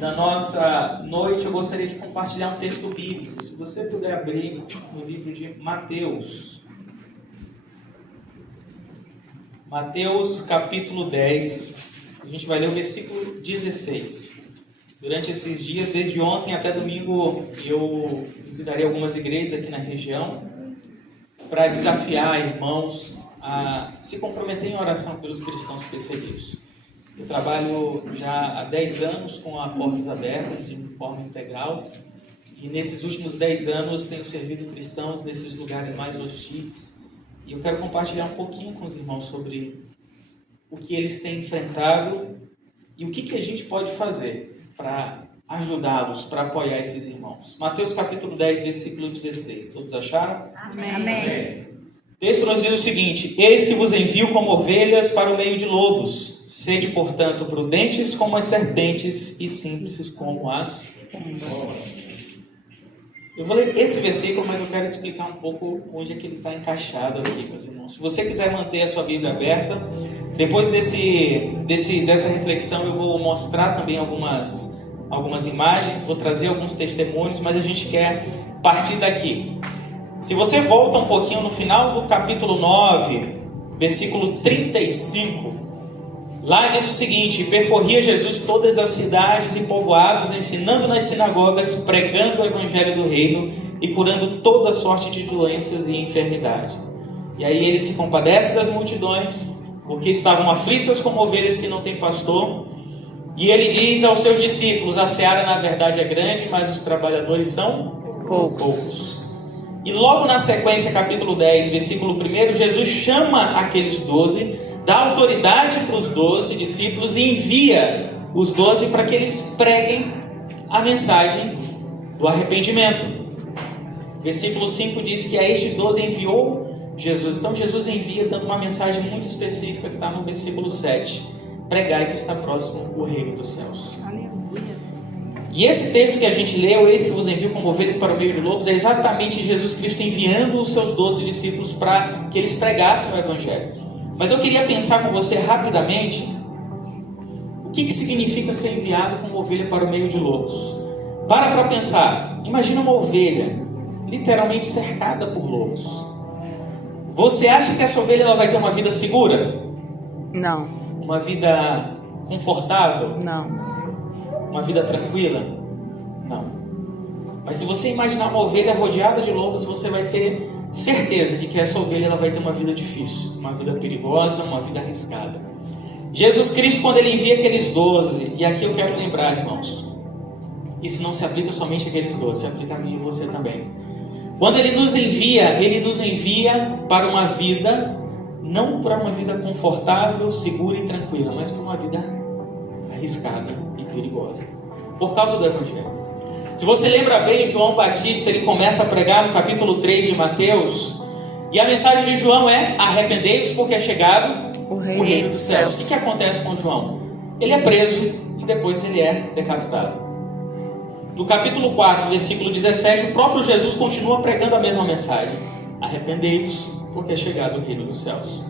da nossa noite, eu gostaria de compartilhar um texto bíblico. Se você puder abrir no livro de Mateus. Mateus capítulo 10. A gente vai ler o versículo 16. Durante esses dias, desde ontem até domingo, eu visitarei algumas igrejas aqui na região para desafiar irmãos a se comprometer em oração pelos cristãos perseguidos. Eu trabalho já há 10 anos com a Portas Abertas de forma integral e nesses últimos 10 anos tenho servido cristãos nesses lugares mais hostis e eu quero compartilhar um pouquinho com os irmãos sobre o que eles têm enfrentado e o que a gente pode fazer para ajudá-los, para apoiar esses irmãos. Mateus capítulo 10, versículo 16. Todos acharam? Amém. Amém. O texto nos diz o seguinte: eis que vos envio como ovelhas para o meio de lobos. Sede, portanto, prudentes como as serpentes e simples como as pombas. Eu vou ler esse versículo, mas eu quero explicar um pouco onde é que ele está encaixado aqui, meus irmãos. Se você quiser manter a sua Bíblia aberta, depois dessa reflexão eu vou mostrar também algumas imagens, vou trazer alguns testemunhos, mas a gente quer partir daqui. Se você volta um pouquinho no final do capítulo 9, versículo 35, lá diz o seguinte: percorria Jesus todas as cidades e povoados, ensinando nas sinagogas, pregando o evangelho do reino e curando toda sorte de doenças e enfermidade. E aí ele se compadece das multidões, porque estavam aflitas como ovelhas que não têm pastor. E ele diz aos seus discípulos: a seara na verdade é grande, mas os trabalhadores são poucos. E logo na sequência, capítulo 10, versículo 1, Jesus chama aqueles 12, dá autoridade para os 12 discípulos e envia os 12 para que eles preguem a mensagem do arrependimento. Versículo 5 diz que a estes 12 enviou Jesus. Então Jesus envia dando uma mensagem muito específica que está no versículo 7. Pregai que está próximo o reino dos céus. E esse texto que a gente leu, eis que vos envio como ovelhas para o meio de lobos, é exatamente Jesus Cristo enviando os seus 12 discípulos para que eles pregassem o evangelho. Mas eu queria pensar com você rapidamente o que significa ser enviado como ovelha para o meio de lobos. Para pensar. Imagina uma ovelha literalmente cercada por lobos. Você acha que essa ovelha ela vai ter uma vida segura? Não. Uma vida confortável? Não. Uma vida tranquila? Não. Mas se você imaginar uma ovelha rodeada de lobos, você vai ter certeza de que essa ovelha ela vai ter uma vida difícil, uma vida perigosa, uma vida arriscada. Jesus Cristo, quando ele envia aqueles 12, e aqui eu quero lembrar, irmãos, isso não se aplica somente àqueles 12, se aplica a mim e você também. Quando ele nos envia para uma vida, não para uma vida confortável, segura e tranquila, mas para uma vida arriscada e perigosa, por causa do Evangelho. Se você lembra bem, João Batista, ele começa a pregar no capítulo 3 de Mateus, e a mensagem de João é: arrependei-vos porque é chegado o reino dos céus. O que acontece com João? Ele é preso e depois ele é decapitado. No capítulo 4, versículo 17, o próprio Jesus continua pregando a mesma mensagem: arrependei-vos porque é chegado o reino dos céus.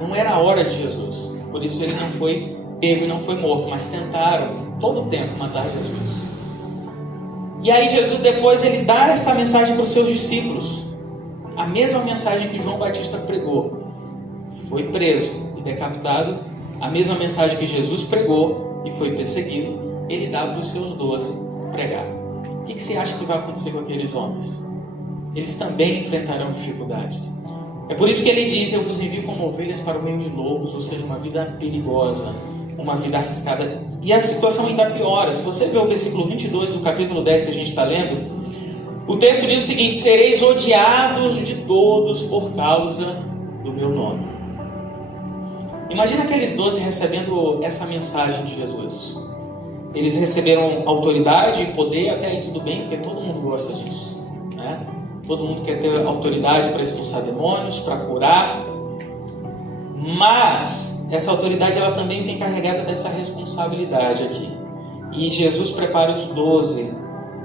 Não era a hora de Jesus, por isso ele não foi pego e não foi morto, mas tentaram todo o tempo matar Jesus. E aí Jesus depois ele dá essa mensagem para os seus discípulos, a mesma mensagem que João Batista pregou. Foi preso e decapitado, a mesma mensagem que Jesus pregou e foi perseguido, ele dá para os seus 12 pregar. O que você acha que vai acontecer com aqueles homens? Eles também enfrentarão dificuldades. É por isso que ele diz: eu vos envio como ovelhas para o meio de lobos, ou seja, uma vida perigosa, uma vida arriscada. E a situação ainda piora. Se você ver o versículo 22 do capítulo 10 que a gente está lendo, o texto diz o seguinte: sereis odiados de todos por causa do meu nome. Imagina aqueles 12 recebendo essa mensagem de Jesus. Eles receberam autoridade e poder, até aí tudo bem, porque todo mundo gosta disso, né? Todo mundo quer ter autoridade para expulsar demônios, para curar. Mas essa autoridade ela também vem carregada dessa responsabilidade aqui. E Jesus prepara os 12,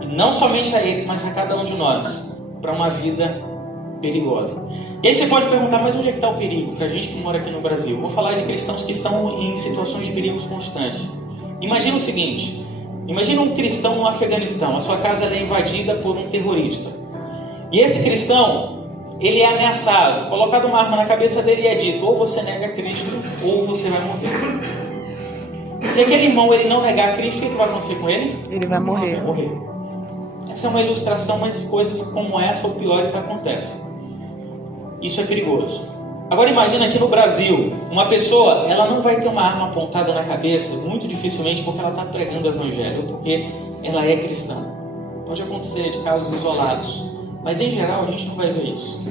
e não somente a eles, mas a cada um de nós, para uma vida perigosa. E aí você pode perguntar: mas onde é que está o perigo? Para a gente que mora aqui no Brasil. Vou falar de cristãos que estão em situações de perigos constantes. Imagina o seguinte, imagina um cristão no Afeganistão, a sua casa é invadida por um terrorista. E esse cristão, ele é ameaçado, colocado uma arma na cabeça dele e é dito, ou você nega Cristo, ou você vai morrer. Se aquele irmão ele não negar Cristo, o que vai acontecer com ele? Ele vai morrer. Vai morrer. Essa é uma ilustração, mas coisas como essa ou piores acontecem. Isso é perigoso. Agora imagina aqui no Brasil, uma pessoa, ela não vai ter uma arma apontada na cabeça, muito dificilmente, porque ela está pregando o evangelho, ou porque ela é cristã. Pode acontecer de casos isolados, mas em geral a gente não vai ver isso.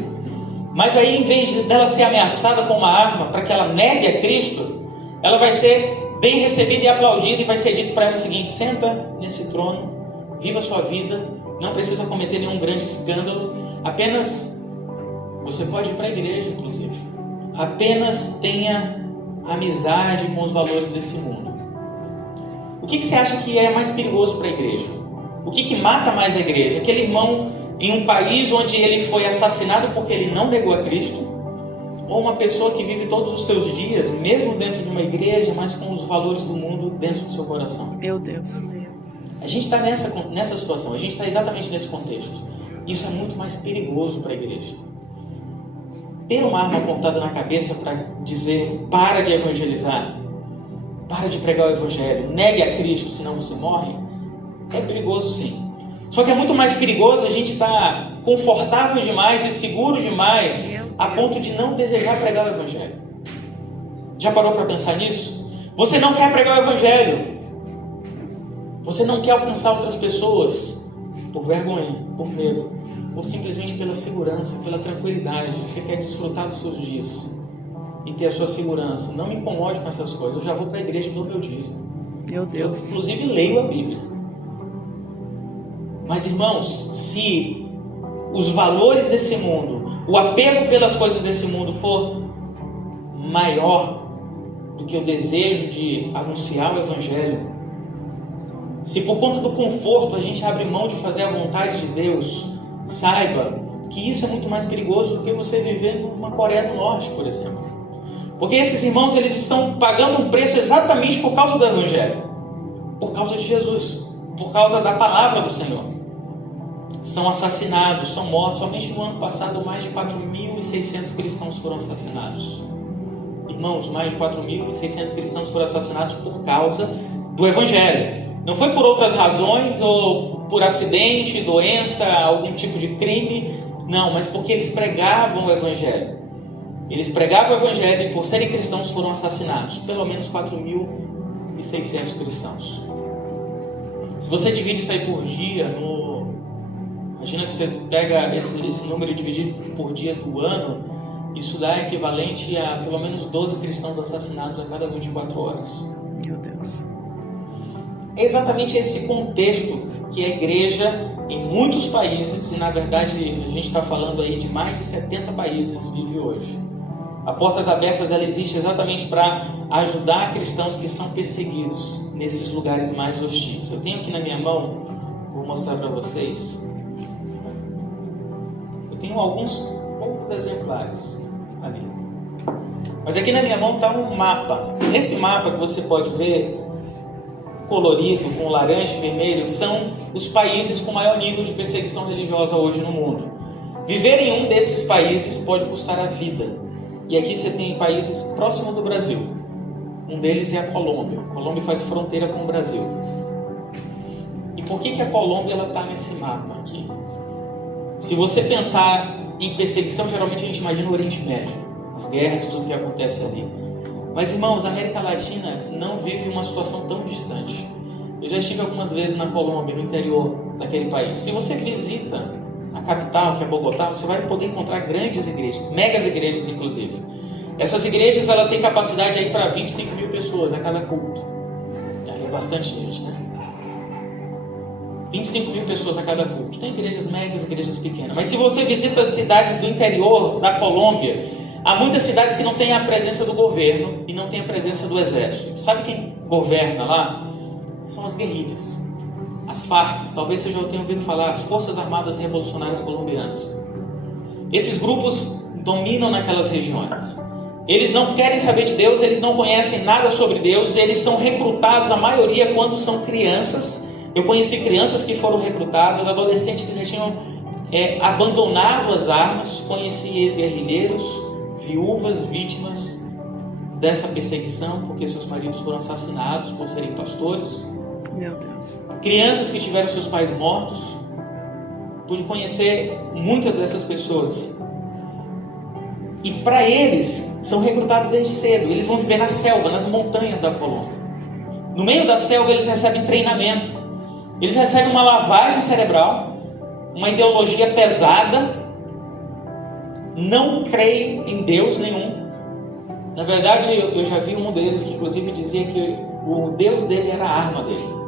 Mas aí, em vez dela ser ameaçada com uma arma para que ela negue a Cristo, ela vai ser bem recebida e aplaudida, e vai ser dito para ela o seguinte: senta nesse trono, viva a sua vida, não precisa cometer nenhum grande escândalo, apenas, você pode ir para a igreja inclusive, apenas tenha amizade com os valores desse mundo. O que você acha que é mais perigoso para a igreja? O que mata mais a igreja? Aquele irmão em um país onde ele foi assassinado porque ele não negou a Cristo? Ou uma pessoa que vive todos os seus dias, mesmo dentro de uma igreja, mas com os valores do mundo dentro do seu coração? Meu Deus. A gente está nessa situação, a gente está exatamente nesse contexto. Isso é muito mais perigoso para a igreja. Ter uma arma apontada na cabeça para dizer, para de evangelizar, para de pregar o evangelho, negue a Cristo, senão você morre, é perigoso sim. Só que é muito mais perigoso a gente estar confortável demais e seguro demais a ponto de não desejar pregar o evangelho. Já parou para pensar nisso? Você não quer pregar o evangelho. Você não quer alcançar outras pessoas por vergonha, por medo, ou simplesmente pela segurança, pela tranquilidade. Você quer desfrutar dos seus dias e ter a sua segurança. Não me incomode com essas coisas. Eu já vou para a igreja e dou meu dízimo. Meu Deus. Eu, inclusive, leio a Bíblia. Mas, irmãos, se os valores desse mundo, o apego pelas coisas desse mundo for maior do que o desejo de anunciar o evangelho, se por conta do conforto a gente abre mão de fazer a vontade de Deus, saiba que isso é muito mais perigoso do que você viver numa Coreia do Norte, por exemplo. Porque esses irmãos, eles estão pagando um preço exatamente por causa do evangelho, por causa de Jesus, por causa da palavra do Senhor. São assassinados, são mortos. Somente no ano passado mais de 4.600 cristãos foram assassinados. Irmãos, mais de 4.600 cristãos foram assassinados por causa do evangelho. Não foi por outras razões, ou por acidente, doença, algum tipo de crime. Não, mas porque eles pregavam o evangelho. Eles pregavam o evangelho e por serem cristãos foram assassinados. Pelo menos 4.600 cristãos. Se você divide isso aí por dia, imagina que você pega esse número e divide por dia do ano, isso dá equivalente a pelo menos 12 cristãos assassinados a cada 24 horas. Meu Deus. É exatamente esse contexto que a igreja em muitos países, e na verdade a gente está falando aí de mais de 70 países, vive hoje. A Portas Abertas ela existe exatamente para ajudar cristãos que são perseguidos nesses lugares mais hostis. Eu tenho aqui na minha mão, vou mostrar para vocês. Eu tenho alguns poucos exemplares ali. Mas aqui na minha mão está um mapa. Nesse mapa que você pode ver, colorido, com laranja e vermelho, são os países com maior nível de perseguição religiosa hoje no mundo. Viver em um desses países pode custar a vida. E aqui você tem países próximos do Brasil. Um deles é a Colômbia. A Colômbia faz fronteira com o Brasil. E por que a Colômbia está nesse mapa aqui? Se você pensar em perseguição, geralmente a gente imagina o Oriente Médio, as guerras, tudo que acontece ali. Mas, irmãos, a América Latina não vive uma situação tão distante. Eu já estive algumas vezes na Colômbia, no interior daquele país. Se você visita a capital, que é Bogotá, você vai poder encontrar grandes igrejas, megas igrejas, inclusive. Essas igrejas ela têm capacidade aí para 25 mil pessoas a cada culto. É bastante gente, né? 25 mil pessoas a cada culto. Tem igrejas médias, igrejas pequenas. Mas se você visita as cidades do interior da Colômbia, há muitas cidades que não têm a presença do governo e não têm a presença do exército. Sabe quem governa lá? São as guerrilhas, as Farc. Talvez você já tenha ouvido falar, as Forças Armadas Revolucionárias Colombianas. Esses grupos dominam naquelas regiões. Eles não querem saber de Deus, eles não conhecem nada sobre Deus, eles são recrutados, a maioria, quando são crianças. Eu conheci crianças que foram recrutadas, adolescentes que já tinham abandonado as armas, conheci ex-guerrilheiros, viúvas, vítimas dessa perseguição, porque seus maridos foram assassinados por serem pastores. Meu Deus. Crianças que tiveram seus pais mortos. Pude conhecer muitas dessas pessoas. E para eles, são recrutados desde cedo. Eles vão viver na selva, nas montanhas da Colômbia. No meio da selva eles recebem treinamento. Eles recebem uma lavagem cerebral, uma ideologia pesada. Não creem em Deus nenhum. Na verdade, eu já vi um deles que inclusive dizia que o Deus dele era a arma dele.